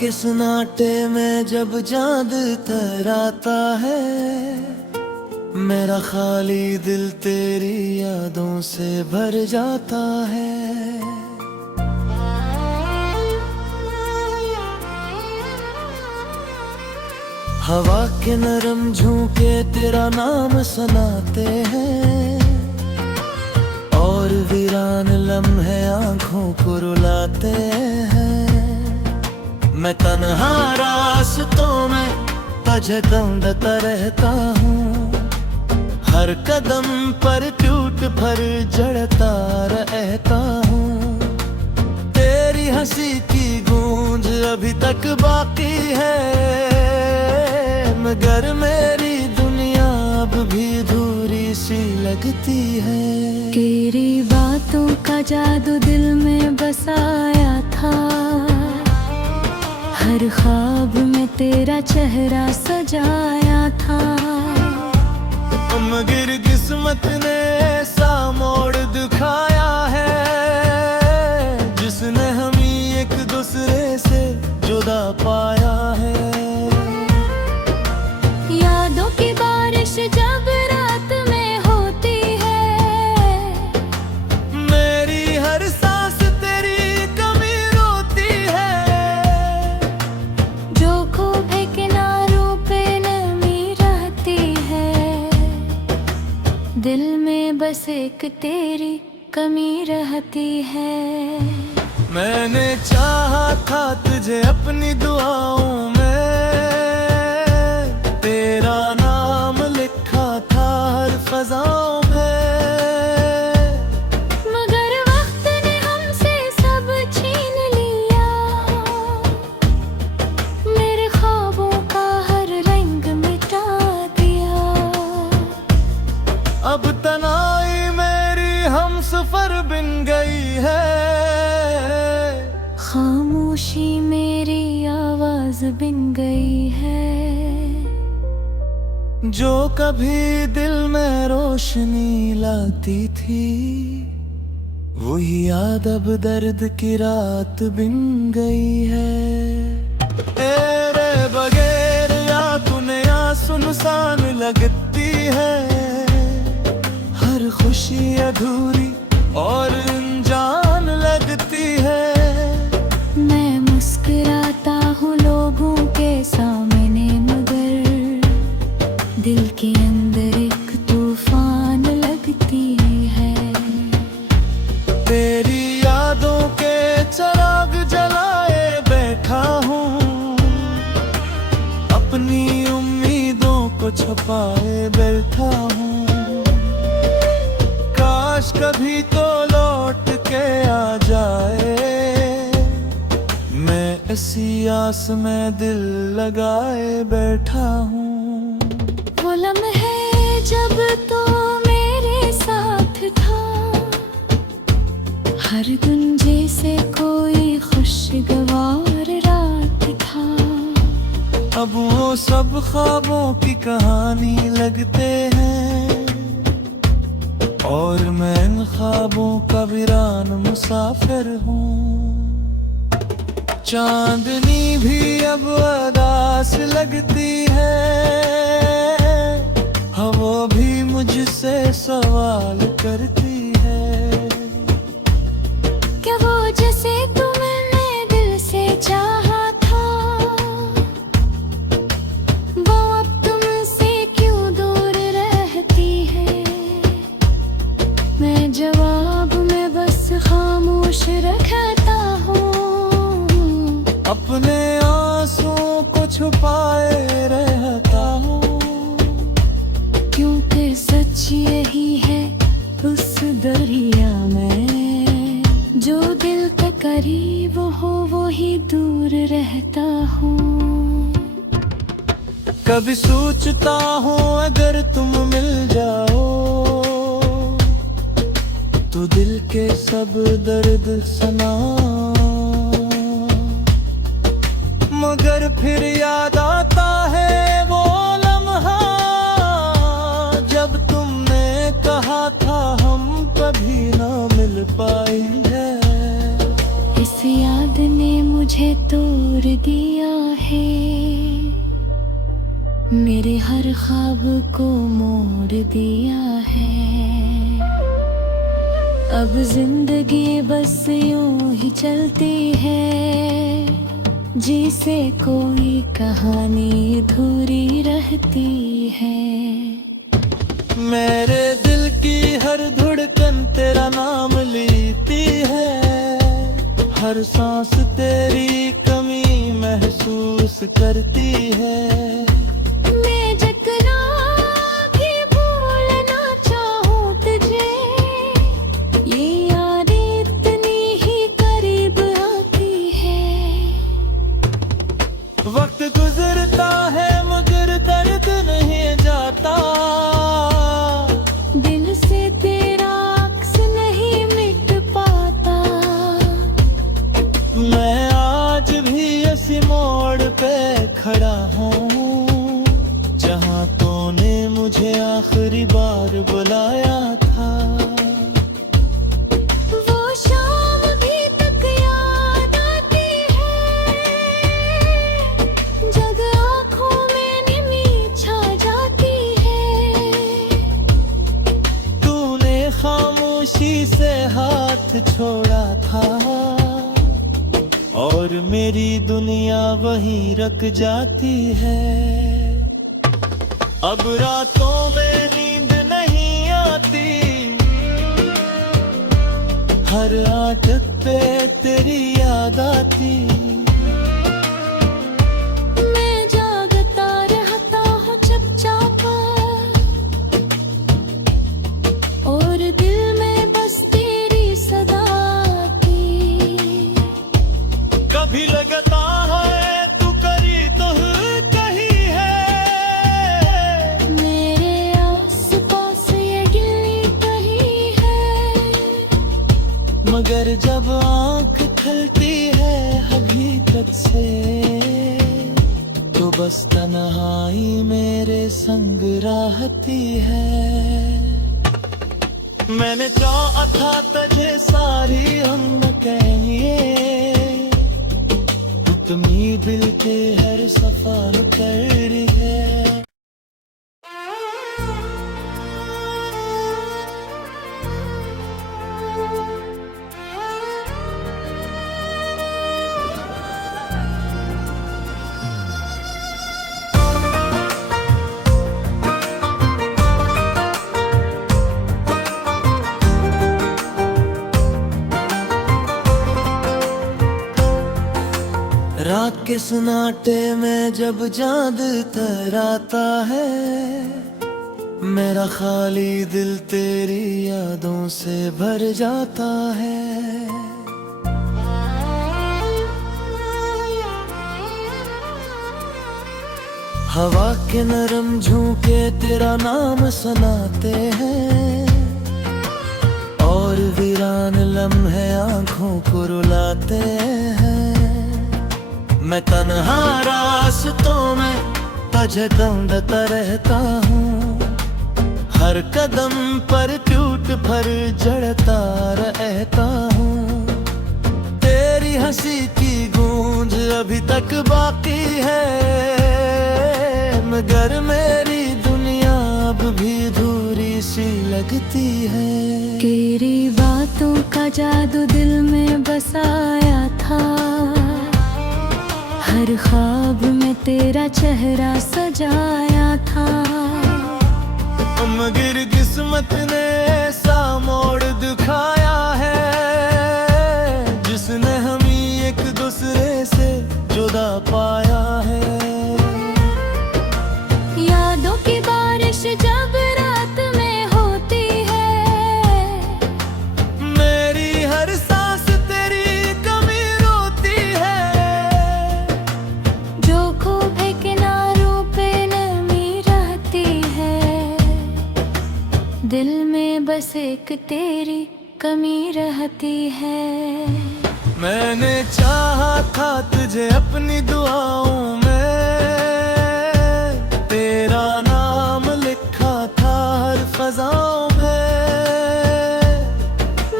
के सन्नाटे में जब चांद तराता है, मेरा खाली दिल तेरी यादों से भर जाता है। हवा के नरम झोंके तेरा नाम सुनाते हैं, और वीरान लम्हे आंखों को रुलाते हैं। मैं तन्हा रास्तों में भटकता रहता हूँ, हर कदम पर टूट भर जड़ता रहता हूँ। तेरी हंसी की गूंज अभी तक बाकी है, मगर मेरी दुनिया अब भी अधूरी सी लगती है। तेरी बातों का जादू दिल में बसाया था, हर ख्वाब में तेरा चेहरा सजाया था। मगर किस्मत ने ऐसा मोड़ दिखाया है, जिसने हमें एक दूसरे से जुदा पाया है। यादों की बारिश जब रात में होती है, मेरी हर सांस तेरी कमी रोती है। जो खूबे किनारों पे नमी रहती है, दिल में बस एक तेरी कमी रहती है। मैंने चाहा था तुझे अपनी दुआओं में, तेरा नाम लिखा था हर फजाओं में। मगर वक्त ने हमसे सब छीन लिया, मेरे ख्वाबों का हर रंग मिटा दिया। अब तन्हाई मेरी हम सफर बिन गई है, खामोशी मेरी आवाज बिन गई है। जो कभी दिल में रोशनी लाती थी, वही याद अब दर्द की रात बिन गई है। तेरे बगैर या तूने या सुनसान लगती है, हर खुशी अधूरी और अनजान लगती है। मैं मुस्कुराता हूँ लोगों के सामने, मगर दिल के अंदर एक तूफान लगती है। तेरी यादों के चिराग जलाए बैठा हूँ, अपनी उम्मीदों को छुपाए बैठा हूँ। काश कभी तो लौट के आ जाए, मैं इसी आस में दिल लगाए बैठा हूँ। वो लम्हे जब तो मेरे साथ था, हर गुंजे से कोई खुशगवार रात था। अब वो सब ख्वाबों की कहानी लगते हैं, और मैं इन ख्वाबों का वीरान मुसाफिर हूँ। चांदनी भी अब उदास लगती है, वो भी मुझसे सवाल करती है। क्या वो जैसे तुमने दिल से चाहा था, वो अब तुमसे क्यों दूर रहती है। मैं जवाब में बस खामोश रखता हूँ, अपने आंसुओं को छुपाए रहता हूँ। क्योंकि सच यही है उस दरिया में, जो दिल के करीब हो वो ही दूर रहता हूँ। कभी सोचता हूँ अगर तुम मिल जाओ, तो दिल के सब दर्द सना। मगर फिर याद आता है वो लम्हा, जब तुमने कहा था हम कभी ना मिल पाएंगे। इस याद ने मुझे तोड़ दिया। मेरे हर ख्वाब को मोड़ दिया है। अब जिंदगी बस यूं ही चलती है, जिसे कोई कहानी अधूरी रहती है। मेरे दिल की हर धड़कन तेरा नाम लेती है, हर सांस तेरी कमी महसूस करती है। मैं जितना भी भूलना चाहूं तुझे, ये याद इतनी ही करीब आती है। वक्त गुजरता है मगर दर्द नहीं जाता, दिल से तेरा अक्स नहीं मिट पाता। मैं आज भी इसी मोड़ पे खड़ा हूँ, जहाँ तूने मुझे आखिरी बार बुलाया था। वो शाम भी तक याद आती है, जब आँखों में नमी छा जाती है। तूने खामोशी से हाथ छोड़ा था, और मेरी दुनिया वहीं रख जाती है। अब रातों में नींद नहीं आती, हर आँख पे तेरी याद आती। मैं जागता रहता हूँ चुपचाप, और दिल में बस तेरी सदा आती। कभी लगता है तू करी तो कहीं है, मेरे आस-पास ये गिल्ली कहीं है। मगर जब आँख खुलती है हकीकत से, तो बस तन्हाई मेरे संग रहती है। मैंने चाहा था तुझे सारी हम कहिए, तुम्ही दिल के हर सफर कर है। रात के सन्नाटे में जब चांद तराता है, मेरा खाली दिल तेरी यादों से भर जाता है। हवा के नरम झोंके तेरा नाम सुनाते हैं, और वीरान लम्हे आंखों को रुलाते हैं। मैं तन्हा रास्तों में तुझे ढूंढता रहता हूँ, हर कदम पर टूट भर जड़ता रहता हूँ। तेरी हंसी की गूंज अभी तक बाकी है, मगर मेरी दुनिया अब भी अधूरी सी लगती है। तेरी बातों का जादू दिल में बसाया था, हर ख्वाब में तेरा चेहरा सजाया था। मगर किस्मत ने ऐसा मोड़ दिखाया है, जिसने हमें एक दूसरे से जुदा पाया है। यादों की बारिश जब रात में होती है, मेरी हर सांस तेरी कमी रोती है। जो खूबे किनारों पे नमी रहती है, दिल में बस एक तेरी कमी रहती है। मैंने चाहा था तुझे अपनी दुआओं में, तेरा नाम लिखा था हर फजाओं में।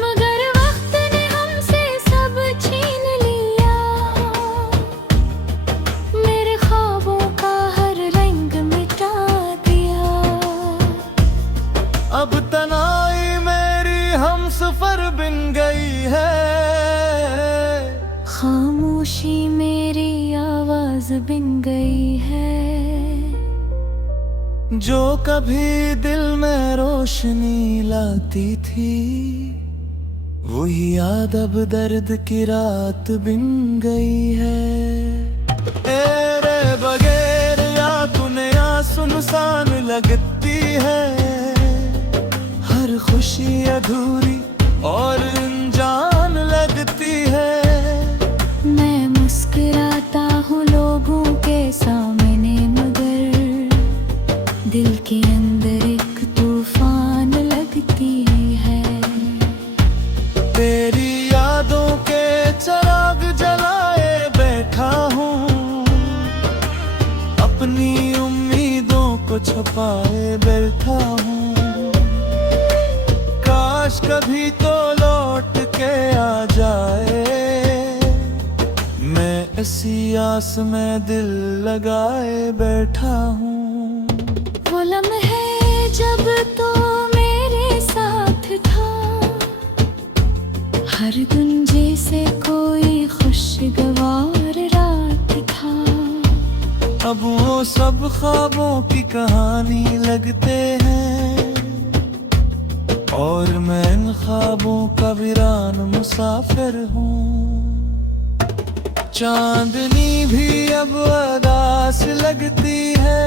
मगर वक्त ने हमसे सब छीन लिया, मेरे ख्वाबों का हर रंग मिटा जो कभी दिल में रोशनी लाती थी, वही याद अब दर्द की रात बिन गई है। तेरे बगैर या दुनिया सुनसान लगती है, हर खुशी अधूरी और अनजान लगती है। मैं मुस्कुराता हूँ लोगों के सामने, मगर दिल के अंदर एक तूफान लगती है। तेरी यादों के चिराग जलाए बैठा हूँ, अपनी उम्मीदों को छुपाए बैठा हूँ। काश कभी तो लौट के आ जाए, मैं इसी आस में दिल लगाए बैठा हूँ। वो लम्हे जब तो मेरे साथ था, हर दिन जैसे कोई खुशगवार रात था। अब वो सब ख्वाबों की कहानी लगते हैं, और मैं इन ख्वाबों का वीरान मुसाफिर हूँ। चांदनी भी अब उदास लगती है,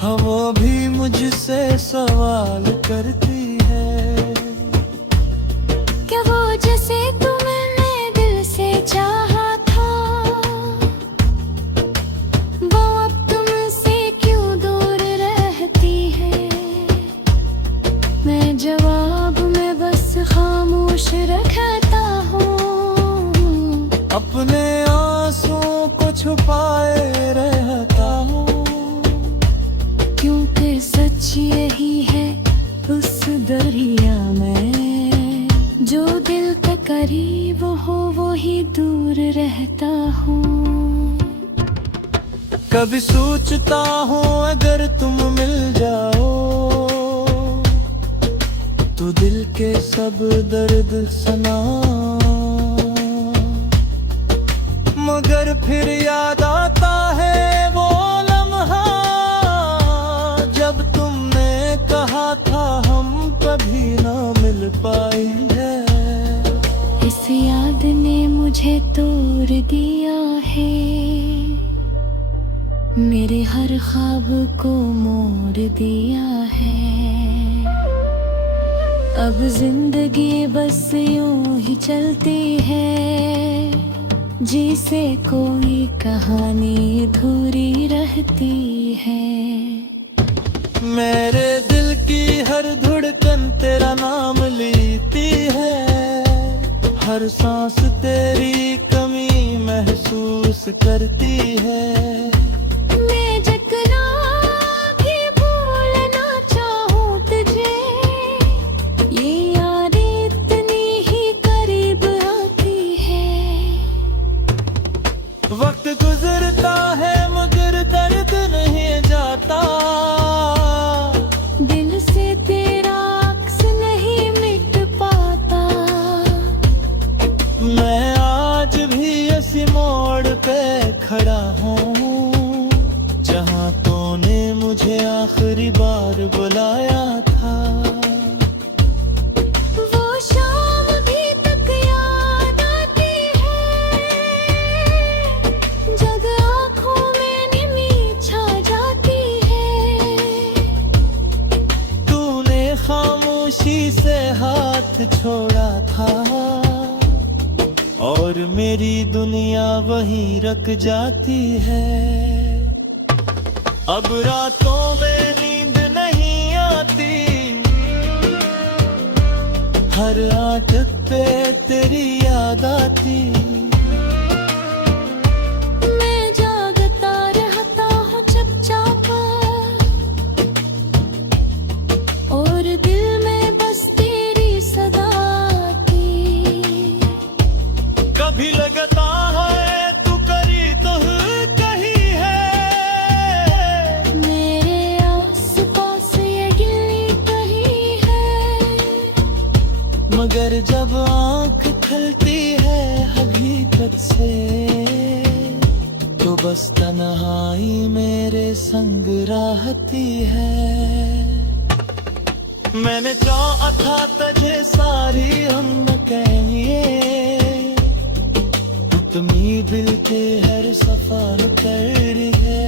हवा भी मुझसे सवाल करती है। क्या वो जैसे तुमने दिल से चाहा था, वो अब तुमसे क्यों दूर रहती है। मैं जवाब में बस खामोश रखता हूँ, अपने आंसुओं को छुपाए रहता हूँ। क्योंकि सच यही है उस दरिया में, जो दिल के करीब हो वो ही दूर रहता हूँ। कभी सोचता हूँ अगर तुम मिल जाओ, तो दिल के सब दर्द सना, मगर फिर याद आता है वो लम्हा, जब तुमने कहा था हम कभी ना मिल पाएंगे। इस याद ने मुझे तोड़ दिया है, मेरे हर ख्वाब को मोड़ दिया है। अब जिंदगी बस यूं ही चलती है, जिसे कोई कहानी अधूरी रहती है। मेरे दिल की हर धड़कन तेरा नाम लेती है, हर सांस तेरी कमी महसूस करती है। मैं जितना भी भूलना चाहूं तुझे, ये याद इतनी ही करीब आती है। वक्त गुजरता है मगर दर्द नहीं जाता, दिल से तेरा अक्स नहीं मिट पाता। मैं आज भी इसी मोड़ पे खड़ा हूँ, जहाँ तूने मुझे आखिरी बार बुलाया था। वो शाम भी तक याद आती है, जब आँखों में नमी छा जाती है। तूने खामोशी से हाथ छोड़ा था, और मेरी दुनिया वहीं रख जाती है। अब रातों में नींद नहीं आती, हर आंख पे तेरी याद आती। मैं जागता रहता हूँ चुपचाप, और दिल में बस तेरी सदा आती। कभी लगता है तू करी तो कहीं है, मेरे आस-पास ये गिल्ली कहीं है। मगर जब आंख खुलती है हकीकत से, तो बस तन्हाई मेरे संग रहती है। मैंने चाहा था तुझे सारी हम कहिए, तुमी दिल के हर सफर कर है।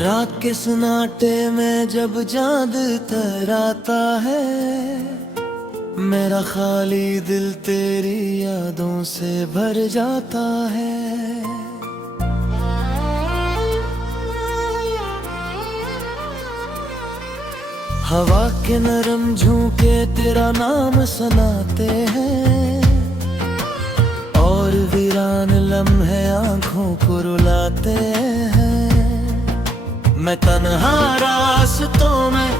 रात के सन्नाटे में जब चांद तराता है, मेरा खाली दिल तेरी यादों से भर जाता है। हवा के नरम झोंके तेरा नाम सुनाते हैं, और वीरान लम्हे आंखों को रुलाते हैं। मैं तन्हा रास्तों में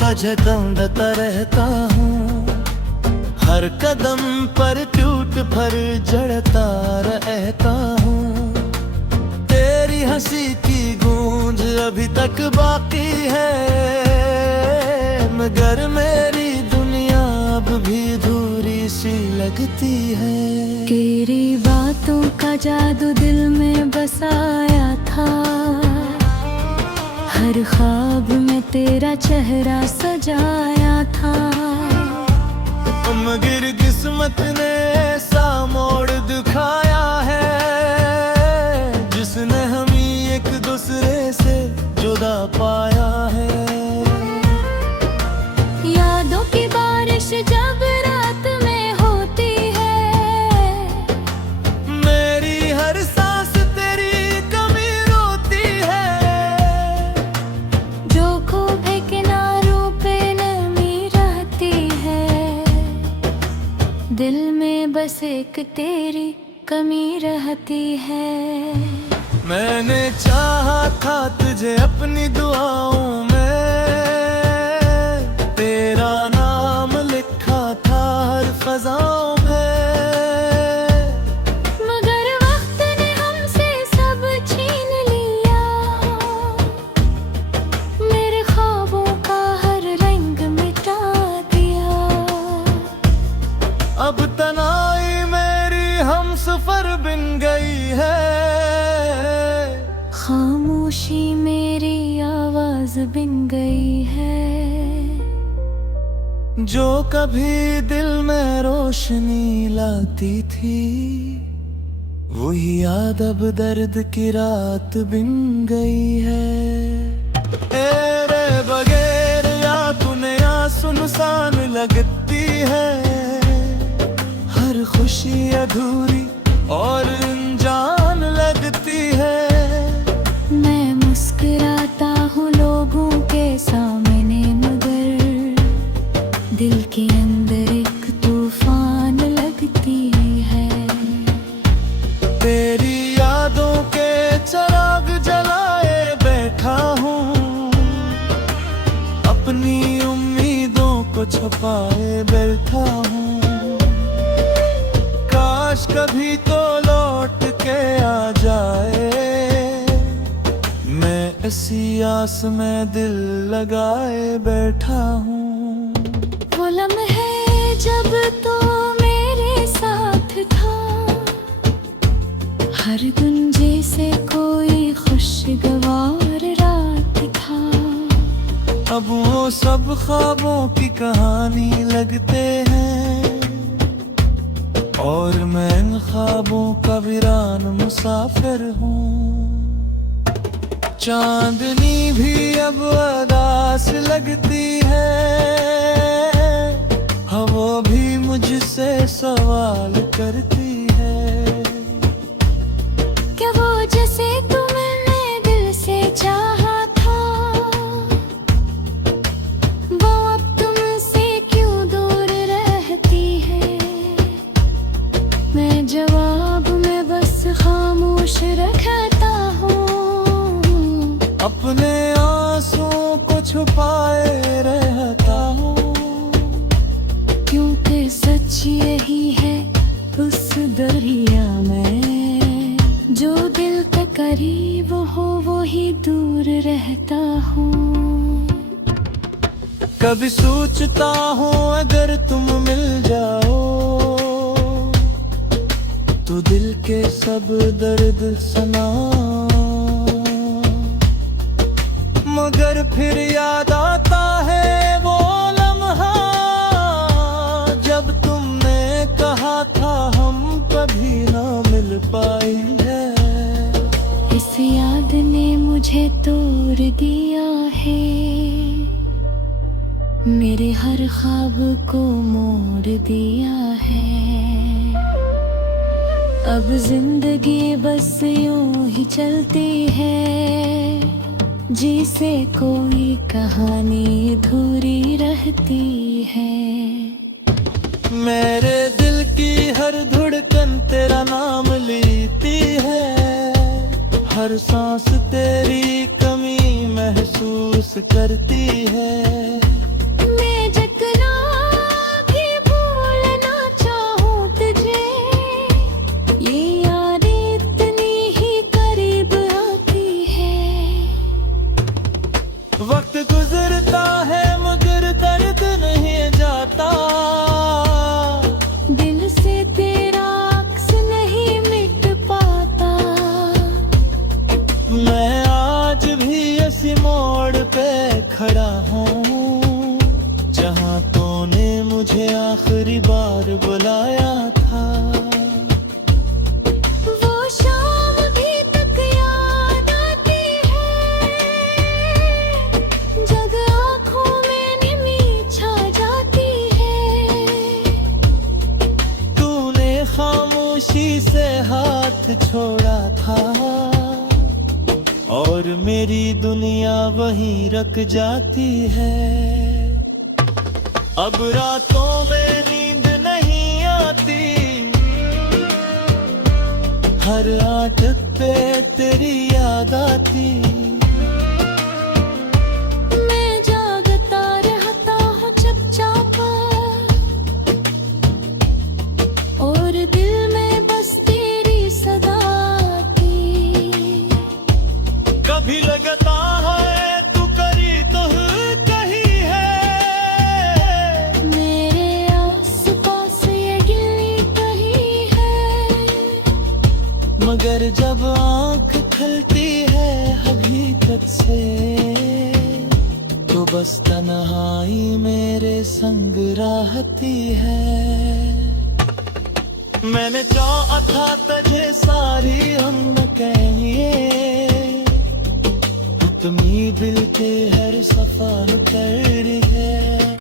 तुझे ढूंढता रहता हूँ, हर कदम पर टूट भर जड़ता रहता हूँ। तेरी हंसी की गूंज अभी तक बाकी है, मगर मेरी दुनिया अब भी दूरी सी लगती है। तेरी बातों का जादू दिल में बसाया था, हर ख्वाब में तेरा चेहरा सजाया था। मगर किस्मत ने ऐसा मोड़ दिखाया है, जिसने हमें एक दूसरे से जुदा पाया है। यादों की बारिश जब रात में होती है, मेरी हर सांस तेरी कमी रोती है। जो खूबे किनारों पे नमी रहती है, दिल में बस एक तेरी कमी रहती है। मैंने चाहा था तुझे अपनी दुआओं में, तेरा नाम लिखा था हर फजाओं में। मगर वक्त ने हमसे सब छीन लिया, मेरे ख्वाबों का हर रंग मिटा दिया। अब तन्हाई मेरी हम सफर बिन गई है, खामोशी मेरी आवाज बिन गई है। जो कभी दिल में रोशनी लाती थी, वही याद अब दर्द की रात बिन गई है। तेरे बगैर या तूने या सुनसान लगती है, हर खुशी अधूरी और अनजान लगती है। मैं मुस्कुराता हूँ लोगों के सामने, मगर दिल के अंदर एक तूफान लगती है। तेरी यादों के चिराग जलाए बैठा हूँ, अपनी उम्मीदों को छुपाए बैठा हूँ। काश कभी तो लौट के आ जाए, मैं इसी आस में दिल लगाए बैठा हूँ। वो लम्हे जब तो मेरे साथ था, हर दिन जैसे कोई खुशगवार रात था। अब वो सब ख्वाबों की कहानी लगते हैं, और मैं इन ख्वाबों का वीरान मुसाफिर हूँ। चांदनी भी अब उदास लगती है, हवा भी मुझसे सवाल करती है। क्या वो जैसे तुमने दिल से चाहा था, वो अब तुमसे क्यों दूर रहती है। मैं जवाब में बस खामोश रखता हूँ, अपने आंसुओं को छुपाए रहता हूँ। कुछ यही है उस दरिया में, जो दिल के करीब हो वो ही दूर रहता हूँ। कभी सोचता हूँ अगर तुम मिल जाओ तो दिल के सब दर्द सना, मगर फिर याद आता है वो लम्हा जब तुमने कहा था हम कभी ना मिल पाएंगे। इस याद ने मुझे तोड़ दिया है, मेरे हर ख्वाब को मोड़ दिया है। अब जिंदगी बस यूं ही चलती है, जिसे कोई कहानी अधूरी रहती है। मेरे दिल की हर धड़कन तेरा नाम लेती है, हर सांस तेरी कमी महसूस करती है। मैं जितना भी भूलना चाहूं तुझे, ये याद इतनी ही करीब आती है। वक्त गुजरता है मगर दर्द नहीं जाता, दिल से तेरा अक्स नहीं मिट पाता। मैं आज भी इसी मोड़ पे खड़ा हूँ जहाँ तूने मुझे आखिरी बार बुलाया था। वो शाम भी तक याद आती है, जब आँखों में नमी छा जाती है। तूने खामोशी से हाथ छोड़ा था और मेरी दुनिया वहीं रख जाती है। अब रातों में नींद नहीं आती, हर आदत पे तेरी याद आती। मैं जागता रहता हूँ चुपचाप, और दिल में बस तेरी सदा आती। कभी लगता है तू करी तो कहीं है, मेरे आस-पास ये गिल्ली कहीं है। मगर जब आँख खुलती है हकीकत से तो बस तन्हाई मेरे संग रहती है। मैंने चाहा था तुझे सारी हम कहिए, तुम ही दिल के हर सफर कर है।